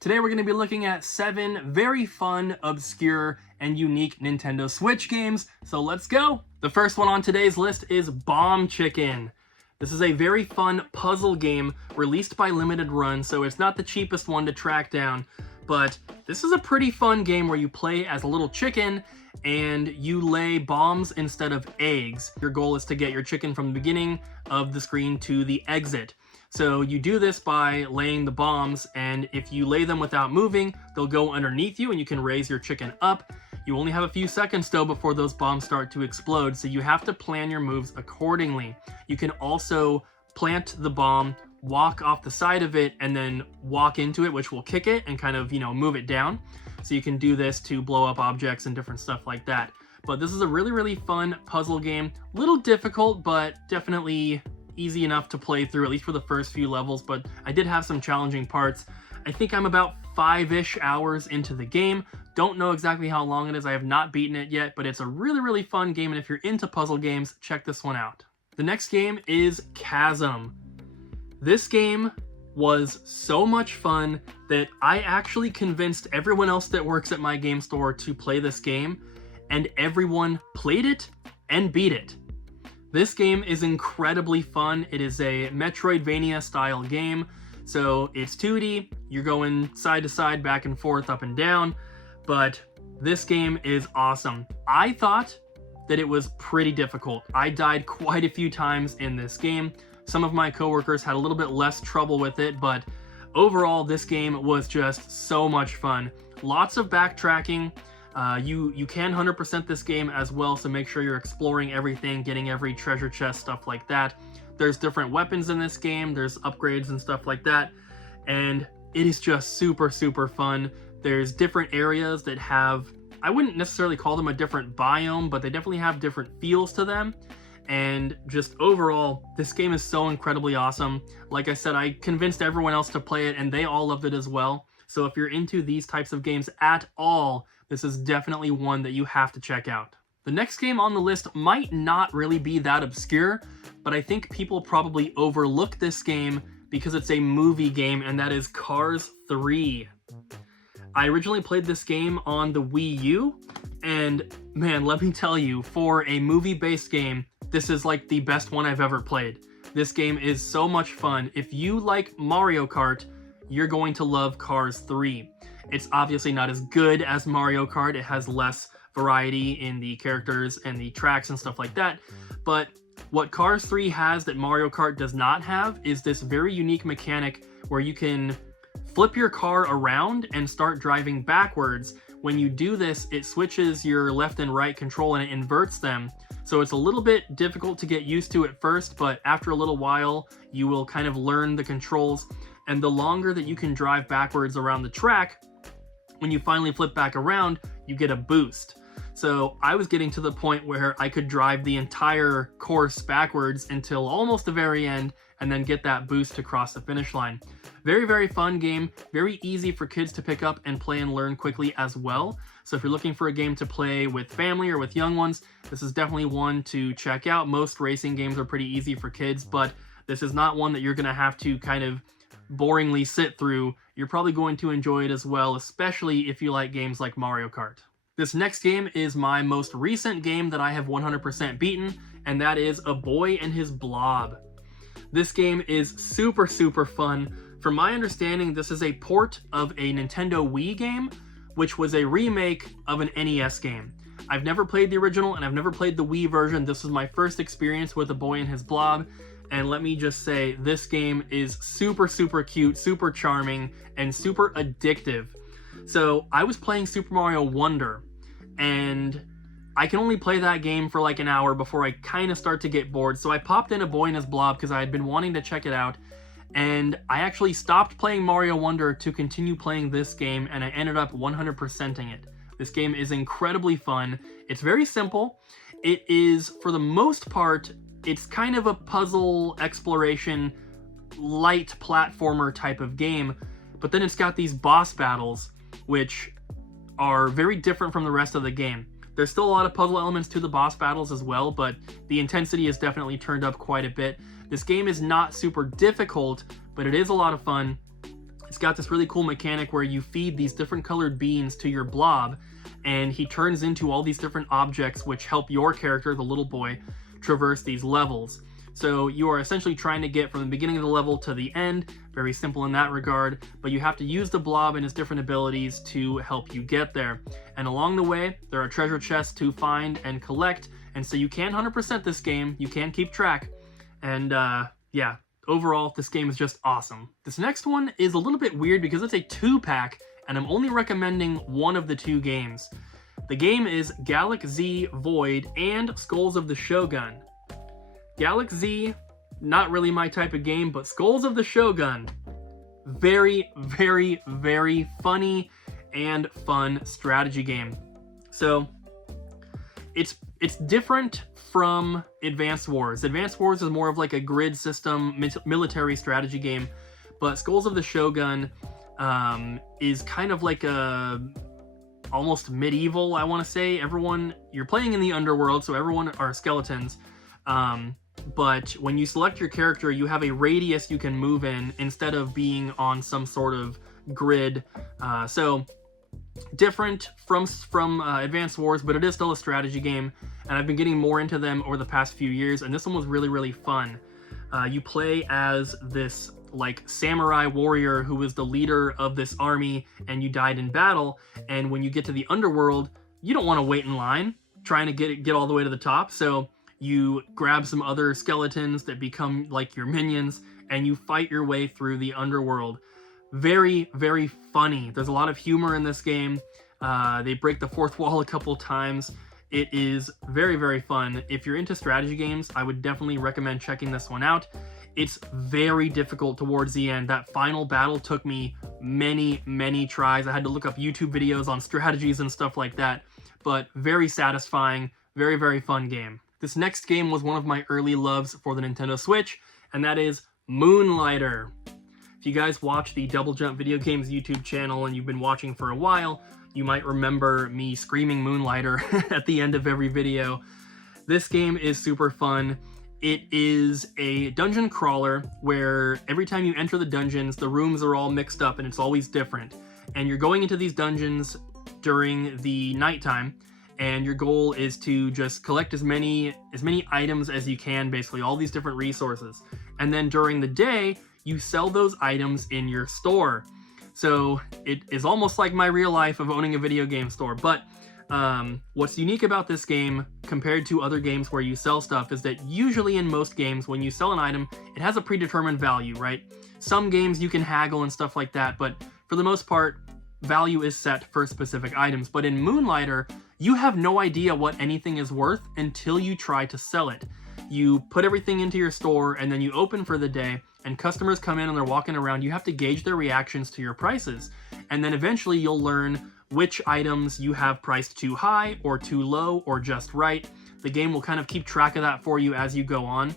Today we're going to be looking at 7 very fun, obscure, and unique Nintendo Switch games, so let's go! The first one on today's list is Bomb Chicken. This is a very fun puzzle game released by Limited Run, so it's not the cheapest one to track down, but this is a pretty fun game where you play as a little chicken and you lay bombs instead of eggs. Your goal is to get your chicken from the beginning of the screen to the exit. So you do this by laying the bombs, and if you lay them without moving, they'll go underneath you and you can raise your chicken up. You only have a few seconds though before those bombs start to explode, so you have to plan your moves accordingly. You can also plant the bomb, walk off the side of it, and then walk into it, which will kick it and kind of, move it down. So you can do this to blow up objects and different stuff like that. But this is a really, really fun puzzle game. A little difficult, but definitely easy enough to play through, at least for the first few levels, but I did have some challenging parts. I think I'm about 5-ish hours into the game. Don't know exactly how long it is. I have not beaten it yet, but it's a really, really fun game, and if you're into puzzle games, check this one out. The next game is Chasm. This game was so much fun that I actually convinced everyone else that works at my game store to play this game, and everyone played it and beat it. This game is incredibly fun. It is a Metroidvania style game. So it's 2D, you're going side to side, back and forth, up and down, but this game is awesome. I thought that it was pretty difficult. I died quite a few times in this game. Some of my coworkers had a little bit less trouble with it, but overall this game was just so much fun. Lots of backtracking. You can 100% this game as well, so make sure you're exploring everything, getting every treasure chest, stuff like that. There's different weapons in this game, there's upgrades and stuff like that, and it is just super, super fun. There's different areas that have, I wouldn't necessarily call them a different biome, but they definitely have different feels to them, and just overall, this game is so incredibly awesome. Like I said, I convinced everyone else to play it, and they all loved it as well. So if you're into these types of games at all, this is definitely one that you have to check out. The next game on the list might not really be that obscure, but I think people probably overlook this game because it's a movie game, and that is Cars 3. I originally played this game on the Wii U, and man, let me tell you, for a movie-based game, this is like the best one I've ever played. This game is so much fun. If you like Mario Kart, you're going to love Cars 3. It's obviously not as good as Mario Kart. It has less variety in the characters and the tracks and stuff like that. But what Cars 3 has that Mario Kart does not have is this very unique mechanic where you can flip your car around and start driving backwards. When you do this, it switches your left and right control and it inverts them. So it's a little bit difficult to get used to at first, but after a little while, you will kind of learn the controls. And the longer that you can drive backwards around the track, when you finally flip back around, you get a boost. So I was getting to the point where I could drive the entire course backwards until almost the very end and then get that boost to cross the finish line. Very, very fun game. Very easy for kids to pick up and play and learn quickly as well. So if you're looking for a game to play with family or with young ones, this is definitely one to check out. Most racing games are pretty easy for kids, but this is not one that you're going to have to kind of boringly sit through. You're probably going to enjoy it as well, especially if you like games like Mario Kart. This next game is my most recent game that I have 100% beaten, and that is A Boy and His Blob. This game is super, super fun. From my understanding, this is a port of a Nintendo Wii game, which was a remake of an NES game. I've never played the original, and I've never played the Wii version. This was my first experience with A Boy and His Blob. And let me just say, this game is super, super cute, super charming, and super addictive. So I was playing Super Mario Wonder, and I can only play that game for like an hour before I kind of start to get bored. So I popped in A Boy and His Blob because I had been wanting to check it out. And I actually stopped playing Mario Wonder to continue playing this game, and I ended up 100%ing it. This game is incredibly fun. It's very simple. It is, for the most part, it's kind of a puzzle exploration, light platformer type of game, but then it's got these boss battles, which are very different from the rest of the game. There's still a lot of puzzle elements to the boss battles as well, but the intensity is definitely turned up quite a bit. This game is not super difficult, but it is a lot of fun. It's got this really cool mechanic where you feed these different colored beans to your blob, and he turns into all these different objects which help your character, the little boy, traverse these levels. So you are essentially trying to get from the beginning of the level to the end, very simple in that regard, but you have to use the blob and his different abilities to help you get there. And along the way, there are treasure chests to find and collect, and so you can 100% this game, you can keep track, and yeah, overall, this game is just awesome. This next one is a little bit weird because it's a 2-pack, and I'm only recommending one of the 2 games. The game is Galax Z Void and Skulls of the Shogun. Galax Z, not really my type of game, but Skulls of the Shogun, very, very, very funny and fun strategy game. So it's different from Advanced Wars. Advanced Wars is more of like a grid system military strategy game, but Skulls of the Shogun is kind of like a almost medieval, I want to say. You're playing in the underworld, so everyone are skeletons. But when you select your character, you have a radius you can move in instead of being on some sort of grid. So different from Advanced Wars, but it is still a strategy game, and I've been getting more into them over the past few years, and this one was really, really fun. You play as this like samurai warrior who was the leader of this army, and you died in battle, and when you get to the underworld, you don't want to wait in line trying to get all the way to the top, so you grab some other skeletons that become like your minions, and you fight your way through the underworld. Very, very funny. There's a lot of humor in this game. They break the fourth wall a couple times. It is very, very fun. If you're into strategy games, I would definitely recommend checking this one out. It's very difficult towards the end. That final battle took me many, many tries. I had to look up YouTube videos on strategies and stuff like that, but very satisfying, very, very fun game. This next game was one of my early loves for the Nintendo Switch, and that is Moonlighter. If you guys watch the Double Jump Video Games YouTube channel and you've been watching for a while, you might remember me screaming Moonlighter at the end of every video. This game is super fun. It is a dungeon crawler where every time you enter the dungeons, the rooms are all mixed up and it's always different. And you're going into these dungeons during the nighttime, and your goal is to just collect as many items as you can, basically all these different resources. And then during the day, you sell those items in your store. So it is almost like my real life of owning a video game store. But what's unique about this game compared to other games where you sell stuff is that usually in most games, when you sell an item, it has a predetermined value, right? Some games you can haggle and stuff like that, but for the most part, value is set for specific items. But in Moonlighter, you have no idea what anything is worth until you try to sell it. You put everything into your store and then you open for the day, and customers come in and they're walking around. You have to gauge their reactions to your prices. And then eventually you'll learn which items you have priced too high or too low or just right. The game will kind of keep track of that for you as you go on.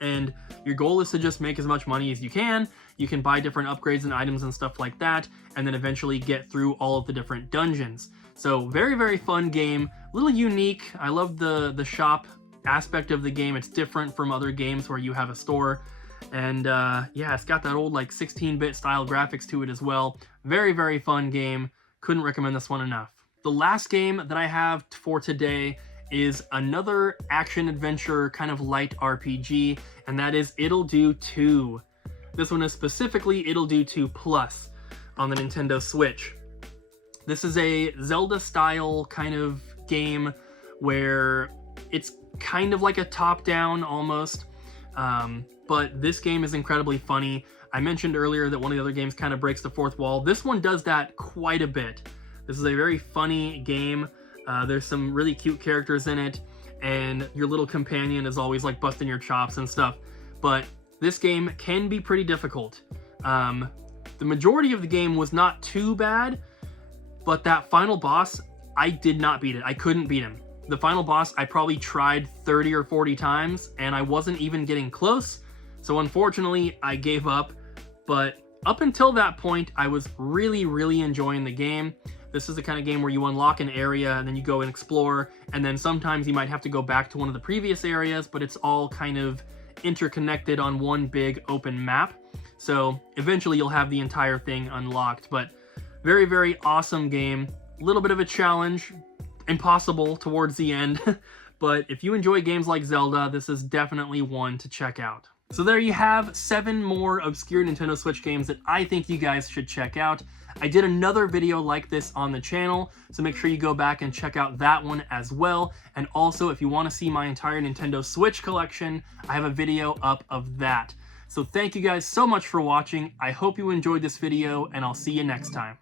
And your goal is to just make as much money as you can. You can buy different upgrades and items and stuff like that, and then eventually get through all of the different dungeons. So very, very fun game, a little unique. I love the shop aspect of the game. It's different from other games where you have a store. And yeah, it's got that old like 16-bit style graphics to it as well. Very, very fun game. Couldn't recommend this one enough. The last game that I have for today is another action-adventure kind of light RPG, and that is Ittle Dew 2. This one is specifically Ittle Dew 2 Plus on the Nintendo Switch. This is a Zelda-style kind of game where it's kind of like a top-down almost, but this game is incredibly funny. I mentioned earlier that one of the other games kind of breaks the fourth wall. This one does that quite a bit. This is a very funny game. There's some really cute characters in it, and your little companion is always like busting your chops and stuff. But this game can be pretty difficult. The majority of the game was not too bad, but that final boss, I did not beat it. I couldn't beat him. The final boss, I probably tried 30 or 40 times, and I wasn't even getting close. So unfortunately, I gave up. But up until that point, I was really, really enjoying the game. This is the kind of game where you unlock an area and then you go and explore, and then sometimes you might have to go back to one of the previous areas, but it's all kind of interconnected on one big open map. So eventually you'll have the entire thing unlocked. But very, very awesome game. A little bit of a challenge, impossible towards the end. But if you enjoy games like Zelda, this is definitely one to check out. So there you have 7 more obscure Nintendo Switch games that I think you guys should check out. I did another video like this on the channel, so make sure you go back and check out that one as well. And also, if you want to see my entire Nintendo Switch collection, I have a video up of that. So thank you guys so much for watching. I hope you enjoyed this video, and I'll see you next time.